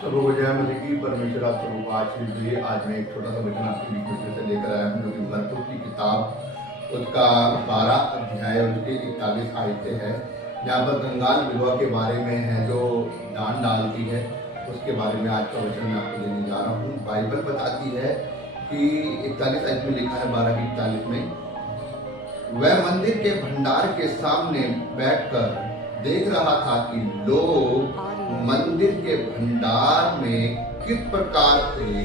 सबको जय मसीह की। परमेश्वर आप सबको आशीष दिए। आज मैं एक छोटा सा वचन आपके बीच में से लेकर आया हूँ, जो कि भरतुक की किताब उसका 12 अध्याय उसके 41 आयतें है। यहाँ पर कंगाल विधवा के बारे में है जो दान डालती है, उसके बारे में आज का वचन मैं आपको देने जा रहा हूँ। बाइबल बताती है कि 41 आयत में लिखा है, 12 की 41 में, वह मंदिर के भंडार के सामने बैठकर देख रहा था कि लोग मंदिर के भंडार में किस प्रकार से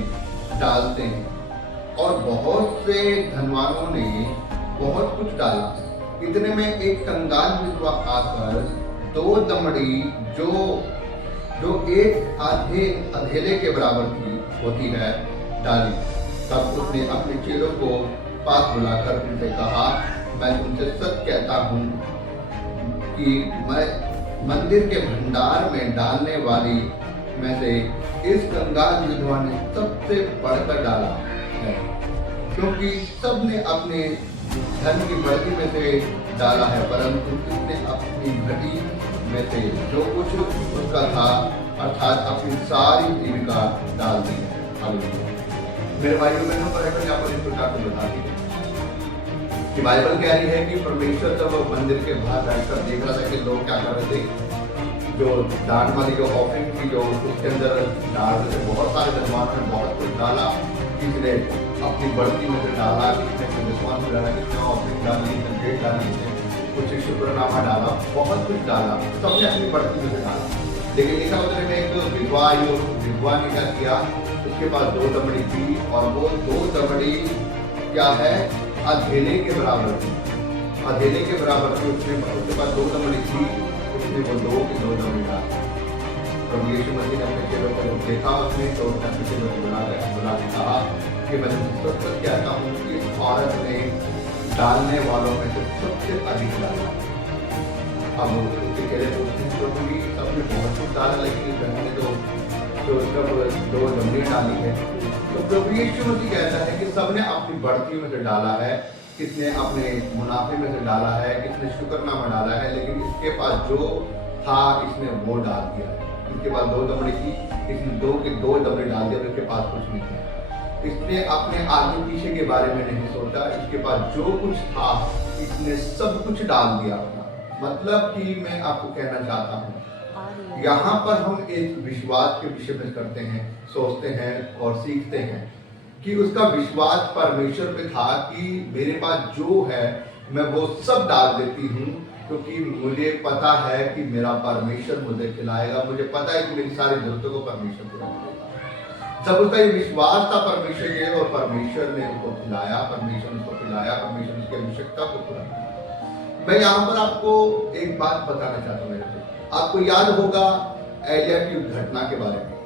डालते हैं, और बहुत से धनवानों ने बहुत कुछ डाला। इतने में एक कंगाल विधवा आकर 2 दमड़ी जो एक अधेले के बराबर होती है डाली। तब उसने अपने चेलों को पास बुलाकर उनसे कहा, मैं तुमसे सच कहता हूँ कि मैं मंदिर के भंडार में डालने वाली में से इस कंगाल विधवा ने सबसे बढ़कर डाला है, क्योंकि सबने अपने धन की बढ़ती में से डाला है, परंतु इसने अपनी घटी में से जो कुछ उसका था अर्थात अपनी सारी जीविका डाल दी है। मेरे भाइयों बहनों, बाइबल यहाँ पर इस प्रकार से बताती है कि बाइबल कह रही है कि परमेश्वर जब मंदिर के बाहर बैठकर देख रहा था कि लोग क्या कर रहे थे, जो दान वाली जो ऑफरिंग थी जो उसके अंदर डाल रहे थे, बहुत सारे धनवान ने बहुत कुछ डाला। किसी ने अपनी बढ़ती में से डाला, किसी ने विश्वास में डाला, किसी ने ऑफरिंग डाली, डेट डाली, कुछ शुक्रनामा डाला, बहुत कुछ डाला, सबने अपनी बढ़ती में से डाला। लेकिन लिखा उतने में एक विधवा आई और विधवा ने क्या किया, उसके पास 2 दमड़ी थी और वो 2 दमड़ी क्या है, अधेले के बराबर थी। अधेले के बराबर थी, उसके पास 2 दमड़ी थी, उसने वो 2 की 2 दमड़ी डाली। प्रभु यीशु मसीह ने अपने चेलों को देखा, उसने तो अपने चेलों को बुला के कहा कि मैं तुमसे सच कहता हूँ कि इस औरत ने डालने वालों में से सबसे अधिक डाला। अब उसके चेले पूछते हैं, सबने बहुत कुछ डाला, लेकिन इस बहन ने जो उसका 2 दमड़ियाँ डाली है। तो प्रभु यीशु मसीह कहता है कि सबने अपनी बढ़ती में से डाला है, किसने अपने मुनाफे में से डाला है, किसने शुक्रनामा डाला है, लेकिन इसके पास जो था इसने वो डाल दिया। इसके पास 2 दमड़ी थी, इसने 2 के 2 दमड़ी डाल दिया, इसके पास कुछ नहीं था। इसने अपने आगे पीछे के बारे में नहीं सोचा, इसके पास जो कुछ था इसने सब कुछ डाल दिया अपना। मतलब कि मैं आपको कहना चाहता हूँ, यहाँ पर हम एक विश्वास के विषय में करते हैं, सोचते हैं और सीखते हैं कि उसका विश्वास परमेश्वर पे था कि मेरे पास जो है मैं वो सब डाल देती हूँ, क्योंकि मुझे पता है कि मेरा परमेश्वर मुझे खिलाएगा, मुझे पता है कि मेरी सारी जरूरतों को परमेश्वर पूरा करेगा। जब उसका ये विश्वास था परमेश्वर के, और परमेश्वर ने उसको खिलाया, परमेश्वर ने उसको खिलाया, परमेश्वर ने उसकी आवश्यकता को पूरा किया। मैं यहाँ पर आपको एक बात बताना चाहता हूँ। मेरे आपको याद होगा एलिया की घटना के बारे में।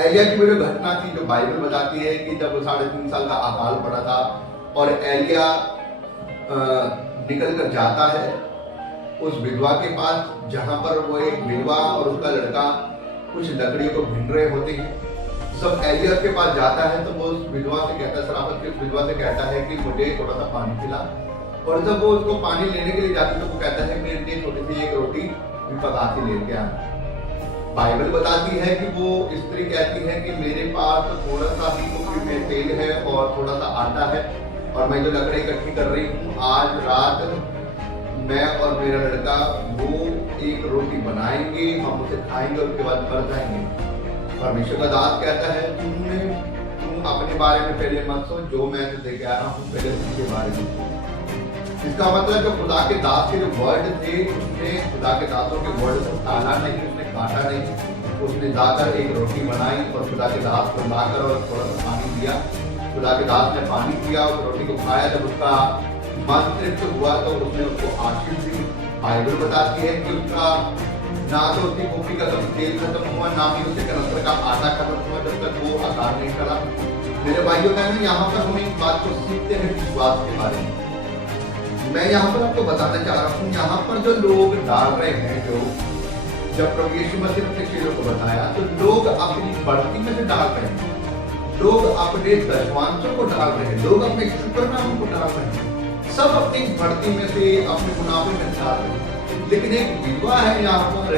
एलिया की वो जो घटना थी, जो बाइबल बताती है कि जब 3.5 साल का अकाल पड़ा था और एलिया निकल कर जाता है उस विधवा के पास, जहां पर वो एक विधवा और उसका लड़का कुछ लकड़ी को भिन रहे होते हैं। सब एलिया के पास जाता है तो वो उस विधवा से कहता है, शराफत की उस विधवा से कहता है कि मुझे थोड़ा सा पानी पिला। और जब वो उसको पानी लेने के लिए जाती है तो वो कहता है मेरे लिए छोटी सी एक रोटी पका के लेके आना। बाइबल बताती है कि वो स्त्री कहती है कि मेरे पास तो थोड़ा सा ही टोकरी में तेल है और थोड़ा सा आटा है, और मैं जो लकड़ी इकट्ठी कर रही हूँ, आज रात मैं और मेरा लड़का वो एक रोटी बनाएंगे, हम उसे खाएंगे और उसके बाद मर जाएंगे। परमेश्वर का दास कहता है तुम अपने बारे में पहले मत सोच, जो मैं तुझे कह रहा हूँ पहले उसके बारे में सोच। इसका मतलब जो खुदा के दास के जो वर्ड थे, उसने खुदा के दासों के वर्ड को टाला नहीं, उसने काटा नहीं। उसने जाकर एक रोटी बनाई और खुदा के दास को लाकर और थोड़ा सा पानी दिया। खुदा के दास ने पानी पिया, उस रोटी को खाया। जब उसका मन तृप्त हुआ तो उसने उसको आशीष दी। बाइबल बताती है कि उसका ना तो उसकी खोपड़ी का तेल खत्म हुआ, ना ही उसके कनस्तर का आटा खत्म हुआ, जब तक वो आकार नहीं करा। मेरे भाइयों बहनों, यहाँ पर हम एक बात को सीखते हैं विश्वास के बारे में। मैं यहाँ पर आपको बताना चाह रहा हूँ, यहाँ पर जो लोग डाल रहे हैं, जो जब प्रभु यीशु मसीह ने अपने चेलों को बताया तो लोग अपनी बढ़ती में से डाल रहे हैं, लोग अपने दशवांशों को डाल रहे हैं, लोग अपने शुक्रनामों को डाल रहे हैं, सब अपनी बढ़ती में से अपने मुनाफे में डाल रहे हैं। लेकिन एक विधवा है यहाँ पर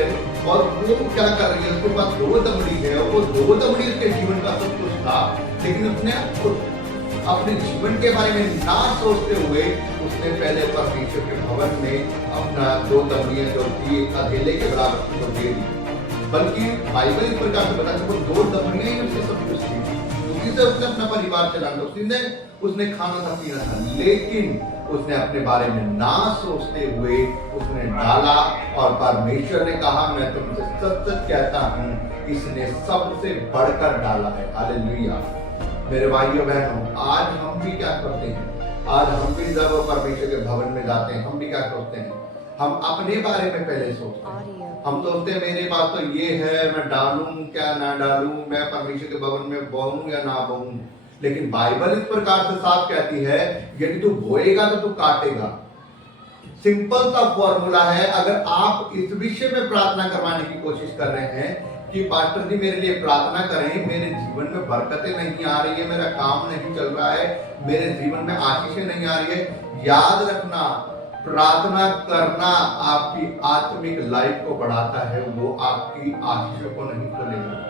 और वो क्या कर रही है, उसके पास 2 दमड़ी है और वो 2 दमड़ी उसके जीवन का सब कुछ था, लेकिन उसने अपने जीवन के बारे में ना सोचते हुए उसने पहले परमेश्वर के भवन में अपना 2 दमड़ियां जो थी अधेले के बराबर उसको दे दी। बल्कि बाइबल इस प्रकार से बताता है वो 2 दमड़ियां ही उससे सब कुछ थी, उसी से उसने अपना परिवार चलाना, उसी ने उसने खाना था पीना था, लेकिन उसने अपने बारे में ना सोचते हुए उसने डाला और परमेश्वर ने कहा मैं तुमसे सच सच कहता हूं इसने सबसे बढ़कर डाला है। हालेलुया। मेरे भाइयों बहनों, आज हम भी क्या करते हैं, आज हम भी जब परमेश्वर के भवन में जाते हैं हम भी क्या सोचते हैं, हम अपने बारे में पहले सोचते हैं। हम सोचते हैं मेरे पास तो ये है, मैं डालूं क्या ना डालूं, मैं परमेश्वर के भवन में बोऊं या ना बोऊं। लेकिन बाइबल इस प्रकार से साफ कहती है यदि तू बोएगा तो तू काटेगा। सिंपल सा फॉर्मूला है। अगर आप इस विषय में प्रार्थना करवाने की कोशिश कर रहे हैं कि पास्टर जी मेरे लिए प्रार्थना करें, मेरे जीवन में बरकतें नहीं आ रही है, मेरा काम नहीं चल रहा है, मेरे जीवन में आशीषें नहीं आ रही है, याद रखना प्रार्थना करना आपकी आत्मिक लाइफ को बढ़ाता है, वो आपकी आशीषों को नहीं खोलेगा।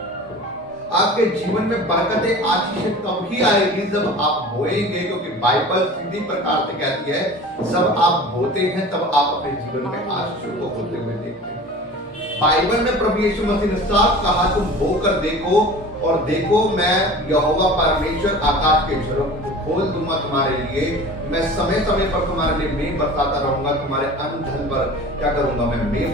आपके जीवन में बरकतें आशीषें तभी आएगी जब आप बोएंगे, क्योंकि बाइबल सीधी प्रकार से कहती है जब आप बोते हैं तब आप अपने जीवन में आशीषों को होते हुए देखते हैं। बाइबल में प्रभु यीशु मसीह ने साफ कहा तुम बो कर देखो और देखो मैं यहोवा परमेश्वर आकाश के झरों को खोल दूंगा तुम्हारे लिए, मैं समय समय पर तुम्हारे लिए मेघ बरसाता रहूंगा, तुम्हारे अन्न धन पर क्या करूंगा, मैं मेघ